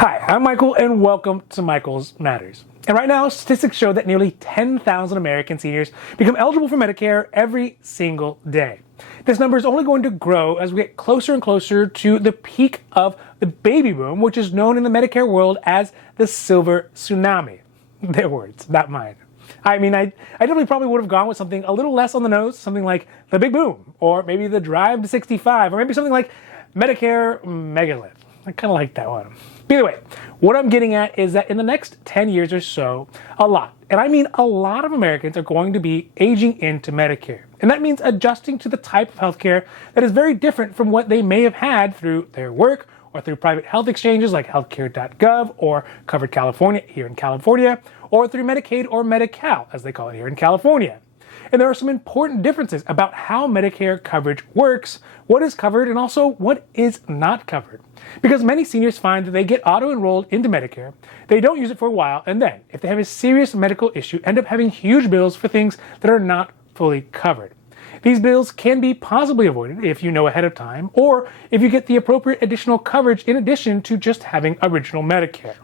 Hi, I'm Michael and welcome to Michael's Matters. And right now, statistics show that nearly 10,000 American seniors become eligible for Medicare every single day. This number is only going to grow as we get closer and closer to the peak of the baby boom, which is known in the Medicare world as the silver tsunami. Their words, not mine. I mean, I definitely probably would have gone with something a little less on the nose, something like the big boom, or maybe the drive to 65, or maybe something like Medicare megalith. I kind of like that one. Either way, what I'm getting at is that in the next 10 years or so, a lot, and I mean a lot of Americans are going to be aging into Medicare. And that means adjusting to the type of healthcare that is very different from what they may have had through their work or through private health exchanges like Healthcare.gov or Covered California here in California, or through Medicaid or Medi-Cal, as they call it here in California. And there are some important differences about how Medicare coverage works, what is covered, and also what is not covered. Because many seniors find that they get auto-enrolled into Medicare, they don't use it for a while, and then, if they have a serious medical issue, end up having huge bills for things that are not fully covered. These bills can be possibly avoided if you know ahead of time, or if you get the appropriate additional coverage in addition to just having original Medicare.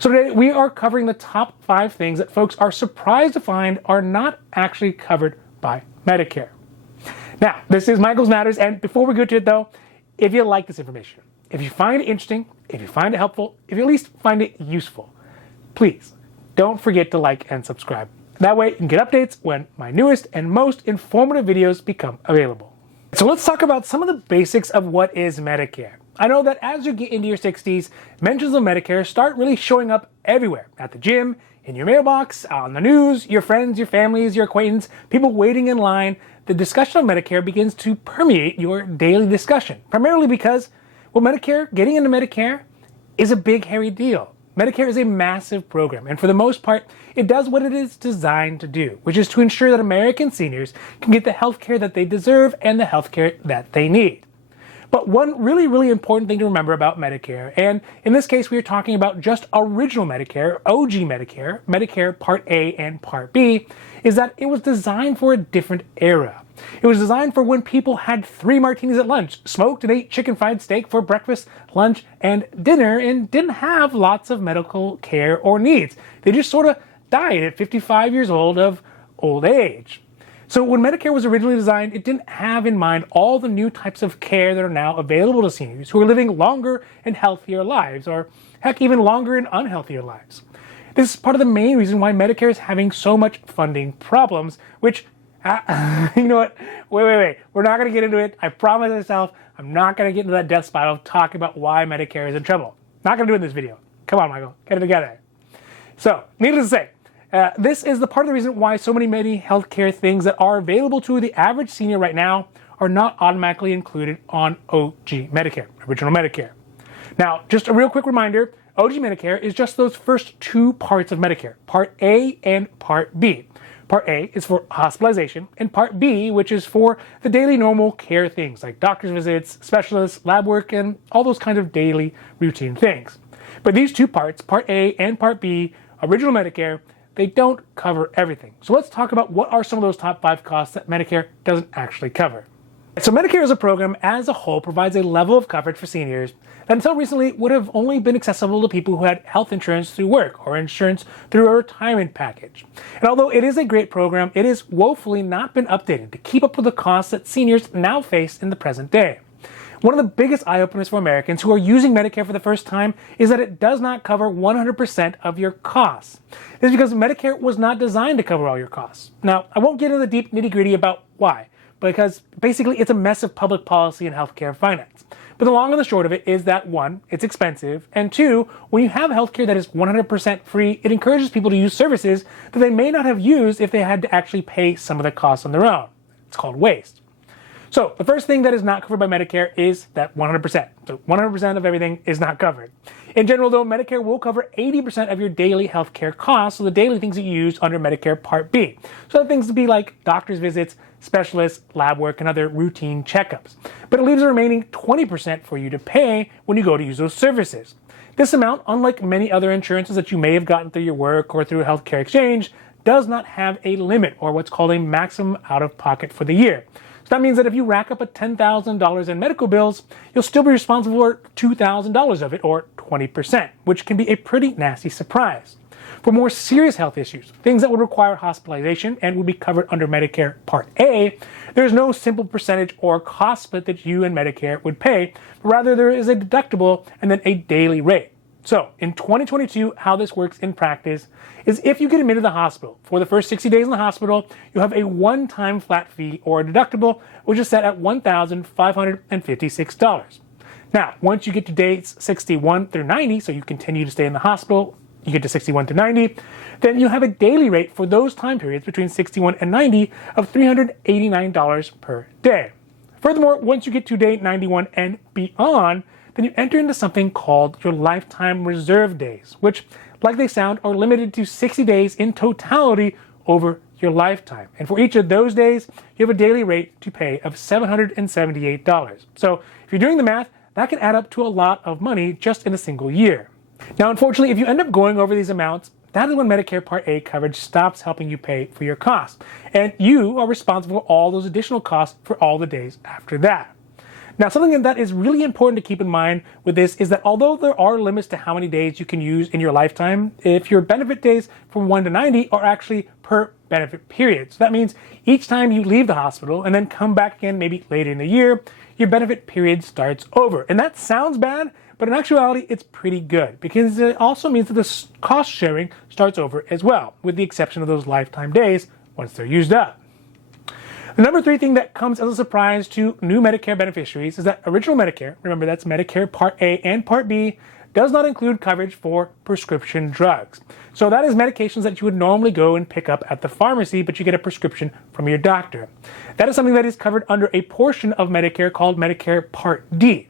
So today we are covering the top 5 things that folks are surprised to find are not actually covered by Medicare. Now, this is Michael's Matters, and before we go to it though, if you like this information, if you find it interesting, if you find it helpful, if you at least find it useful, please don't forget to like and subscribe. That way you can get updates when my newest and most informative videos become available. So let's talk about some of the basics of what is Medicare. I know that as you get into your 60s, mentions of Medicare start really showing up everywhere. At the gym, in your mailbox, on the news, your friends, your families, your acquaintances, people waiting in line. The discussion of Medicare begins to permeate your daily discussion, primarily because, well, getting into Medicare is a big, hairy deal. Medicare is a massive program, and for the most part, it does what it is designed to do, which is to ensure that American seniors can get the health care that they deserve and the health care that they need. But one really important thing to remember about Medicare, and in this case we are talking about just original Medicare, OG Medicare, Medicare Part A and Part B, is that it was designed for a different era. It was designed for when people had 3 martinis at lunch, smoked and ate chicken fried steak for breakfast, lunch, and dinner, and didn't have lots of medical care or needs. They just sort of died at 55 years old of old age. So when Medicare was originally designed, it didn't have in mind all the new types of care that are now available to seniors who are living longer and healthier lives, or heck, even longer and unhealthier lives. This is part of the main reason why Medicare is having so much funding problems, which, you know what, wait, we're not going to get into it. I promise myself I'm not going to get into that death spiral of talking about why Medicare is in trouble. Not going to do it in this video. Come on, Michael, get it together. So, needless to say, this is the part of the reason why so many healthcare things that are available to the average senior right now are not automatically included on OG Medicare, original Medicare. Now, just a real quick reminder, OG Medicare is just those first 2 parts of Medicare, Part A and Part B. Part A is for hospitalization, and Part B, which is for the daily normal care things like doctor's visits, specialists, lab work, and all those kind of daily routine things. But these 2 parts, Part A and Part B, original Medicare, they don't cover everything. So let's talk about what are some of those top 5 costs that Medicare doesn't actually cover. So Medicare as a program as a whole provides a level of coverage for seniors that until recently would have only been accessible to people who had health insurance through work or insurance through a retirement package. And although it is a great program, it has woefully not been updated to keep up with the costs that seniors now face in the present day. One of the biggest eye-openers for Americans who are using Medicare for the first time is that it does not cover 100% of your costs. This is because Medicare was not designed to cover all your costs. Now, I won't get into the deep nitty-gritty about why, because basically it's a mess of public policy and healthcare finance. But the long and the short of it is that 1, it's expensive, and 2, when you have healthcare that is 100% free, it encourages people to use services that they may not have used if they had to actually pay some of the costs on their own. It's called waste. So the first thing that is not covered by Medicare is that 100%. So 100% of everything is not covered. In general, though, Medicare will cover 80% of your daily healthcare costs, so the daily things that you use under Medicare Part B. So the things to be like doctor's visits, specialists, lab work, and other routine checkups. But it leaves the remaining 20% for you to pay when you go to use those services. This amount, unlike many other insurances that you may have gotten through your work or through a healthcare exchange, does not have a limit or what's called a maximum out-of-pocket for the year. So that means that if you rack up $10,000 in medical bills, you'll still be responsible for $2,000 of it, or 20%, which can be a pretty nasty surprise. For more serious health issues, things that would require hospitalization and would be covered under Medicare Part A, there's no simple percentage or cost split that you and Medicare would pay, but rather there is a deductible and then a daily rate. So in 2022, how this works in practice is if you get admitted to the hospital, for the first 60 days in the hospital, you have a one-time flat fee or a deductible, which is set at $1,556. Now, once you get to days 61 through 90, so you continue to stay in the hospital, you get to 61 to 90, then you have a daily rate for those time periods between 61 and 90 of $389 per day. Furthermore, once you get to day 91 and beyond, then you enter into something called your lifetime reserve days, which, like they sound, are limited to 60 days in totality over your lifetime. And for each of those days, you have a daily rate to pay of $778. So if you're doing the math, that can add up to a lot of money just in a single year. Now, unfortunately, if you end up going over these amounts, that is when Medicare Part A coverage stops helping you pay for your costs. And you are responsible for all those additional costs for all the days after that. Now, something that is really important to keep in mind with this is that although there are limits to how many days you can use in your lifetime, if your benefit days from 1 to 90 are actually per benefit period. So that means each time you leave the hospital and then come back again maybe later in the year, your benefit period starts over. And that sounds bad, but in actuality, it's pretty good because it also means that the cost sharing starts over as well, with the exception of those lifetime days once they're used up. The number 3 thing that comes as a surprise to new Medicare beneficiaries is that original Medicare, remember that's Medicare Part A and Part B, does not include coverage for prescription drugs. So that is medications that you would normally go and pick up at the pharmacy, but you get a prescription from your doctor. That is something that is covered under a portion of Medicare called Medicare Part D.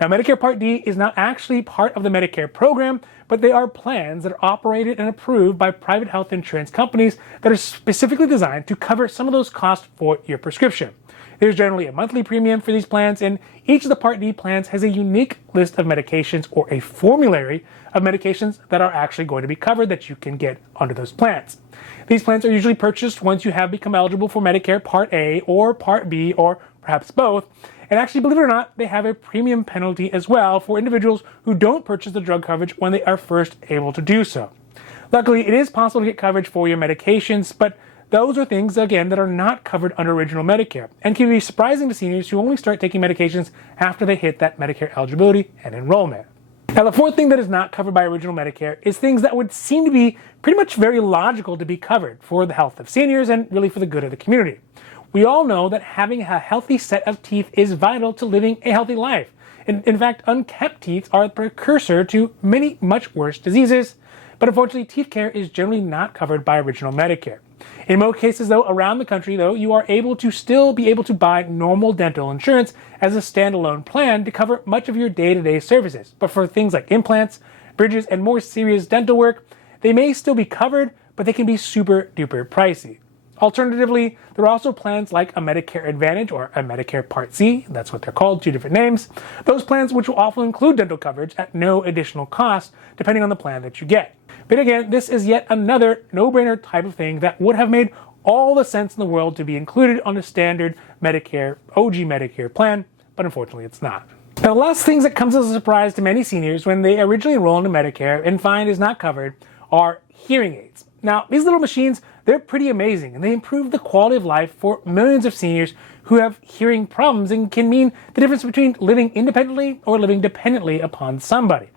Now, Medicare Part D is not actually part of the Medicare program, but they are plans that are operated and approved by private health insurance companies that are specifically designed to cover some of those costs for your prescription. There's generally a monthly premium for these plans, and each of the Part D plans has a unique list of medications or a formulary of medications that are actually going to be covered that you can get under those plans. These plans are usually purchased once you have become eligible for Medicare Part A or Part B or perhaps both. And actually, believe it or not, they have a premium penalty as well for individuals who don't purchase the drug coverage when they are first able to do so. Luckily, it is possible to get coverage for your medications, but those are things, again, that are not covered under original Medicare and can be surprising to seniors who only start taking medications after they hit that Medicare eligibility and enrollment. Now, the 4th thing that is not covered by original Medicare is things that would seem to be pretty much very logical to be covered for the health of seniors and really for the good of the community. We all know that having a healthy set of teeth is vital to living a healthy life. In fact, unkept teeth are a precursor to many much worse diseases, but unfortunately, teeth care is generally not covered by original Medicare. In most cases, though, around the country, though, you are able to still be able to buy normal dental insurance as a standalone plan to cover much of your day-to-day services. But for things like implants, bridges, and more serious dental work, they may still be covered, but they can be super duper pricey. Alternatively, there are also plans like a Medicare Advantage or a Medicare Part C, that's what they're called, 2 different names. Those plans which will often include dental coverage at no additional cost, depending on the plan that you get. But again, this is yet another no-brainer type of thing that would have made all the sense in the world to be included on a standard Medicare, OG Medicare plan, but unfortunately it's not. Now, the last things that comes as a surprise to many seniors when they originally enroll into Medicare and find is not covered are hearing aids. Now, these little machines, they're pretty amazing, and they improve the quality of life for millions of seniors who have hearing problems and can mean the difference between living independently or living dependently upon somebody.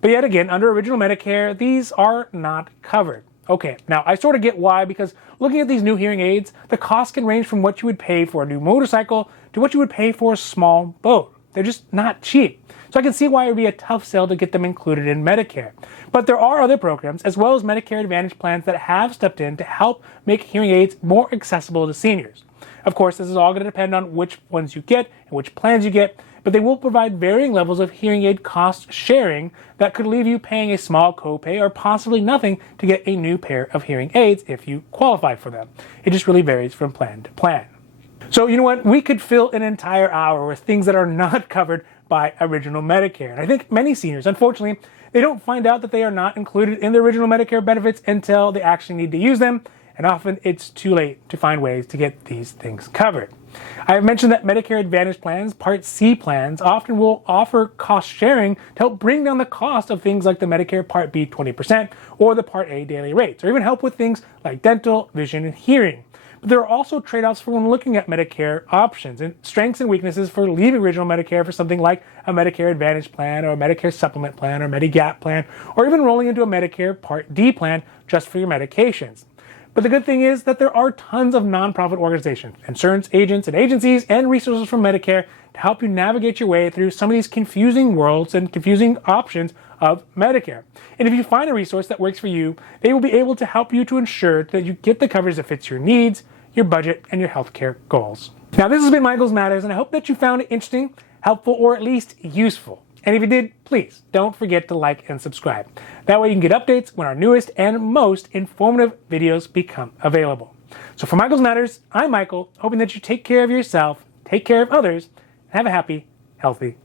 But yet again, under original Medicare, these are not covered. Okay, now I sort of get why, because looking at these new hearing aids, the cost can range from what you would pay for a new motorcycle to what you would pay for a small boat. They're just not cheap. So I can see why it would be a tough sell to get them included in Medicare. But there are other programs, as well as Medicare Advantage plans, that have stepped in to help make hearing aids more accessible to seniors. Of course, this is all going to depend on which ones you get and which plans you get, but they will provide varying levels of hearing aid cost sharing that could leave you paying a small copay or possibly nothing to get a new pair of hearing aids if you qualify for them. It just really varies from plan to plan. So you know what? We could fill an entire hour with things that are not covered by original Medicare. And I think many seniors, unfortunately, they don't find out that they are not included in the original Medicare benefits until they actually need to use them. And often it's too late to find ways to get these things covered. I have mentioned that Medicare Advantage plans, Part C plans, often will offer cost sharing to help bring down the cost of things like the Medicare Part B 20% or the Part A daily rates, or even help with things like dental, vision, and hearing. But there are also trade-offs for when looking at Medicare options and strengths and weaknesses for leaving original Medicare for something like a Medicare Advantage plan or a Medicare Supplement plan or Medigap plan, or even rolling into a Medicare Part D plan just for your medications. But the good thing is that there are tons of nonprofit organizations, insurance agents and agencies, and resources from Medicare to help you navigate your way through some of these confusing worlds and confusing options of Medicare. And if you find a resource that works for you, they will be able to help you to ensure that you get the coverage that fits your needs, your budget, and your healthcare goals. Now, this has been Michael's Matters, and I hope that you found it interesting, helpful, or at least useful. And if you did, please don't forget to like and subscribe. That way you can get updates when our newest and most informative videos become available. So for Michael's Matters, I'm Michael, hoping that you take care of yourself, take care of others, and have a happy, healthy